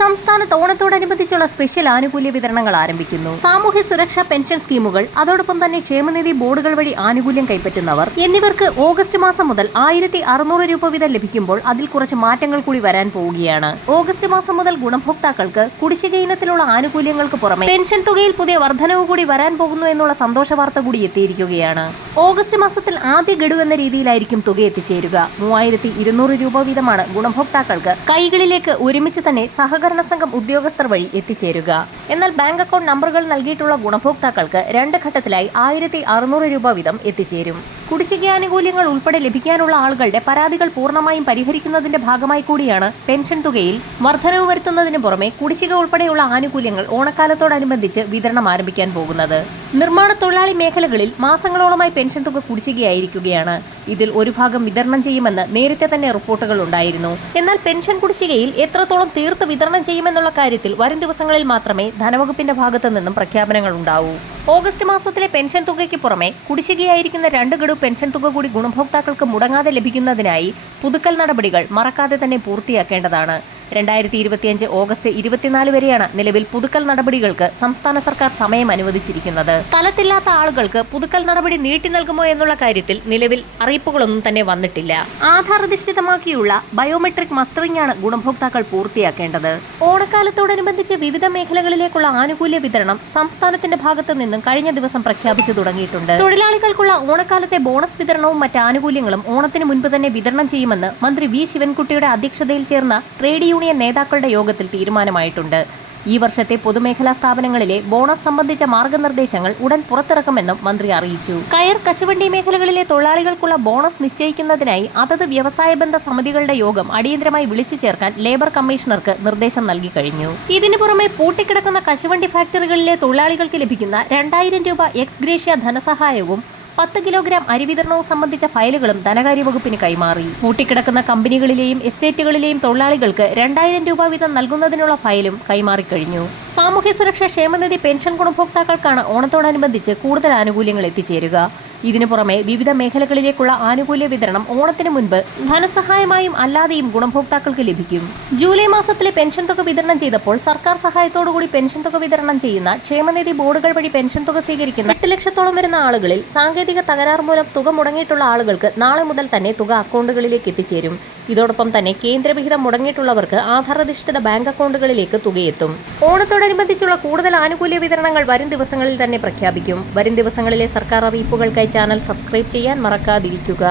സംസ്ഥാനത്ത് ഓണത്തോടനുബന്ധിച്ചുള്ള സ്പെഷ്യൽ ആനുകൂല്യ വിതരണങ്ങൾ ആരംഭിക്കുന്നു. സാമൂഹ്യ സുരക്ഷാ പെൻഷൻ സ്കീമുകൾ അതോടൊപ്പം തന്നെ ക്ഷേമനിധി ബോർഡുകൾ വഴി ആനുകൂല്യം കൈപ്പറ്റുന്നവർ എന്നിവർക്ക് ഓഗസ്റ്റ് മാസം മുതൽ ആയിരത്തി അറുന്നൂറ് രൂപ വീതം ലഭിക്കുമ്പോൾ അതിൽ കുറച്ച് മാറ്റങ്ങൾ കൂടി വരാൻ പോവുകയാണ്. ഓഗസ്റ്റ് മാസം മുതൽ ഗുണഭോക്താക്കൾക്ക് കുടിശ്ശിക ഇനത്തിലുള്ള ആനുകൂല്യങ്ങൾക്ക് പുറമെ പെൻഷൻ തുകയിൽ പുതിയ വർധനവ് കൂടി വരാൻ പോകുന്നു എന്നുള്ള സന്തോഷ വാർത്ത കൂടി എത്തിയിരിക്കുകയാണ്. ഓഗസ്റ്റ് മാസത്തിൽ ആദ്യ ഗഡു എന്ന രീതിയിലായിരിക്കും തുക എത്തിച്ചേരുക. മൂവായിരത്തി ഇരുന്നൂറ് രൂപ വീതമാണ് ഗുണഭോക്താക്കൾക്ക് കൈകളിലേക്ക് ഒരുമിച്ച് തന്നെ സഹകരണ സംഘം ഉദ്യോഗസ്ഥർ വഴി എത്തിച്ചേരുക. എന്നാൽ ബാങ്ക് അക്കൗണ്ട് നമ്പറുകൾ നൽകിയിട്ടുള്ള ഗുണഭോക്താക്കൾക്ക് രണ്ട് ഘട്ടത്തിലായി ആയിരത്തി അറുന്നൂറ് രൂപ വീതം എത്തിച്ചേരും. കുടിശ്ശിക ആനുകൂല്യങ്ങൾ ഉൾപ്പെടെ ലഭിക്കാനുള്ള ആളുകളുടെ പരാതികൾ പൂർണമായും പരിഹരിക്കുന്നതിന്റെ ഭാഗമായി കൂടിയാണ് പെൻഷൻ തുകയിൽ വർധനവ് വരുത്തുന്നതിന് പുറമെ കുടിശ്ശിക ഉൾപ്പെടെയുള്ള ആനുകൂല്യങ്ങൾ ഓണക്കാലത്തോടനുബന്ധിച്ച് വിതരണം ആരംഭിക്കാൻ പോകുന്നത്. നിർമ്മാണ തൊഴിലാളി മേഖലകളിൽ മാസങ്ങളോളമായി പെൻഷൻ തുക കുടിശ്ശികയായിരിക്കുകയാണ്. ഇതിൽ ഒരു ഭാഗം വിതരണം ചെയ്യുമെന്ന് നേരത്തെ തന്നെ റിപ്പോർട്ടുകൾ ഉണ്ടായിരുന്നു. എന്നാൽ പെൻഷൻ കുടിശ്ശികയിൽ എത്രത്തോളം തീർത്ത് വിതരണം ചെയ്യുമെന്നുള്ള കാര്യത്തിൽ വരും ദിവസങ്ങളിൽ മാത്രമേ ധനവകുപ്പിന്റെ ഭാഗത്തു നിന്നും പ്രഖ്യാപനങ്ങൾ ഉണ്ടാവൂ. ഓഗസ്റ്റ് മാസത്തിലെ പെൻഷൻ തുകയ്ക്ക് പുറമെ കുടിശ്ശികയായിരിക്കുന്ന രണ്ട് ഗഡു പെൻഷൻ തുക കൂടി ഗുണഭോക്താക്കൾക്ക് മുടങ്ങാതെ ലഭിക്കുന്നതിനായി പുതുക്കൽ നടപടികൾ മറക്കാതെ തന്നെ പൂർത്തിയാക്കേണ്ടതാണ്. രണ്ടായിരത്തി ഇരുപത്തിയഞ്ച് ഓഗസ്റ്റ് ഇരുപത്തിനാല് വരെയാണ് നിലവിൽ പുതുക്കൽ നടപടികൾക്ക് സംസ്ഥാന സർക്കാർ സമയം അനുവദിച്ചിരിക്കുന്നത്. സ്ഥലത്തില്ലാത്ത ആളുകൾക്ക് പുതുക്കൽ നടപടി നീട്ടി നൽകുമോ എന്നുള്ള കാര്യത്തിൽ നിലവിൽ അറിയിപ്പുകളൊന്നും തന്നെ വന്നിട്ടില്ല. ആധാർ അധിഷ്ഠിതമാക്കിയുള്ള ബയോമെട്രിക് മസ്റ്ററിംഗ് ആണ് ഗുണഭോക്താക്കൾ പൂർത്തിയാക്കേണ്ടത്. ഓണക്കാലത്തോടനുബന്ധിച്ച് വിവിധ മേഖലകളിലേക്കുള്ള ആനുകൂല്യ വിതരണം സംസ്ഥാനത്തിന്റെ ഭാഗത്തു നിന്നും കഴിഞ്ഞ ദിവസം പ്രഖ്യാപിച്ചു തുടങ്ങിയിട്ടുണ്ട്. തൊഴിലാളികൾക്കുള്ള ഓണക്കാലത്തെ ബോണസ് വിതരണവും മറ്റ് ആനുകൂല്യങ്ങളും ഓണത്തിന് മുൻപ് തന്നെ വിതരണം ചെയ്യുമെന്ന് മന്ത്രി വി. ശിവൻകുട്ടിയുടെ അധ്യക്ഷതയിൽ ചേർന്ന ട്രേഡ് യൂണിയൻ നേതാക്കളുടെ യോഗത്തിൽ തീരുമാനമായിട്ടുണ്ട്. ഈ വർഷത്തെ പൊതുമേഖലാ സ്ഥാപനങ്ങളിലെ ബോണസ് സംബന്ധിച്ച മാർഗനിർദ്ദേശങ്ങൾ ഉടൻ പുറത്തിറക്കുമെന്നും മന്ത്രി അറിയിച്ചു. കയർ കശുവണ്ടി മേഖലകളിലെ തൊഴിലാളികൾക്കുള്ള ബോണസ് നിശ്ചയിക്കുന്നതിനായി അതത് വ്യവസായ ബന്ധ സമിതികളുടെ യോഗം അടിയന്തരമായി വിളിച്ചു ചേർക്കാൻ ലേബർ കമ്മീഷണർക്ക് നിർദ്ദേശം നൽകി കഴിഞ്ഞു. ഇതിനു പുറമെ പൂട്ടിക്കിടക്കുന്ന കശുവണ്ടി ഫാക്ടറികളിലെ തൊഴിലാളികൾക്ക് ലഭിക്കുന്ന രണ്ടായിരം രൂപ എക്സ് ഗ്രേഷ്യ ധനസഹായവും പത്ത് കിലോഗ്രാം അരി വിതരണവും സംബന്ധിച്ച ഫയലുകളും ധനകാര്യ വകുപ്പിന് കൈമാറി. പൂട്ടിക്കിടക്കുന്ന കമ്പനികളിലെയും എസ്റ്റേറ്റുകളിലെയും തൊഴിലാളികൾക്ക് രണ്ടായിരം രൂപ വീതം നൽകുന്നതിനുള്ള ഫയലും കൈമാറിക്കഴിഞ്ഞു. സാമൂഹ്യ സുരക്ഷാ ക്ഷേമനിധി പെൻഷൻ ഗുണഭോക്താക്കൾക്കാണ് ഓണത്തോടനുബന്ധിച്ച് കൂടുതൽ ആനുകൂല്യങ്ങൾ എത്തിച്ചേരുക. ഇതിനു പുറമെ വിവിധ മേഖലകളിലേക്കുള്ള ആനുകൂല്യ വിതരണം ഓണത്തിന് മുൻപ് ധനസഹായമായും അല്ലാതെയും ഗുണഭോക്താക്കൾക്ക് ലഭിക്കും. ജൂലൈ മാസത്തിലെ പെൻഷൻ തുക വിതരണം ചെയ്തപ്പോൾ സർക്കാർ സഹായത്തോടുകൂടി പെൻഷൻ തുക വിതരണം ചെയ്യുന്ന ക്ഷേമനിധി ബോർഡുകൾ വഴി പെൻഷൻ തുക സ്വീകരിക്കുന്ന എട്ട് ലക്ഷത്തോളം വരുന്ന ആളുകളിൽ സാങ്കേതിക തകരാർ മൂലം തുക മുടങ്ങിയിട്ടുള്ള ആളുകൾക്ക് നാളെ മുതൽ തന്നെ തുക അക്കൗണ്ടുകളിലേക്ക് എത്തിച്ചേരും. ഇതോടൊപ്പം തന്നെ കേന്ദ്രവിഹിതം മുടങ്ങിയിട്ടുള്ളവർക്ക് ആധാർ അധിഷ്ഠിത ബാങ്ക് അക്കൗണ്ടുകളിലേക്ക് തുകയെത്തും. ഓണത്തോടനുബന്ധിച്ചുള്ള കൂടുതൽ ആനുകൂല്യ വിതരണങ്ങൾ വരും ദിവസങ്ങളിൽ തന്നെ പ്രഖ്യാപിക്കും. വരും ദിവസങ്ങളിലെ സർക്കാർ അറിയിപ്പുകൾക്കായി ചാനൽ സബ്സ്ക്രൈബ് ചെയ്യാൻ മറക്കാതിരിക്കുക.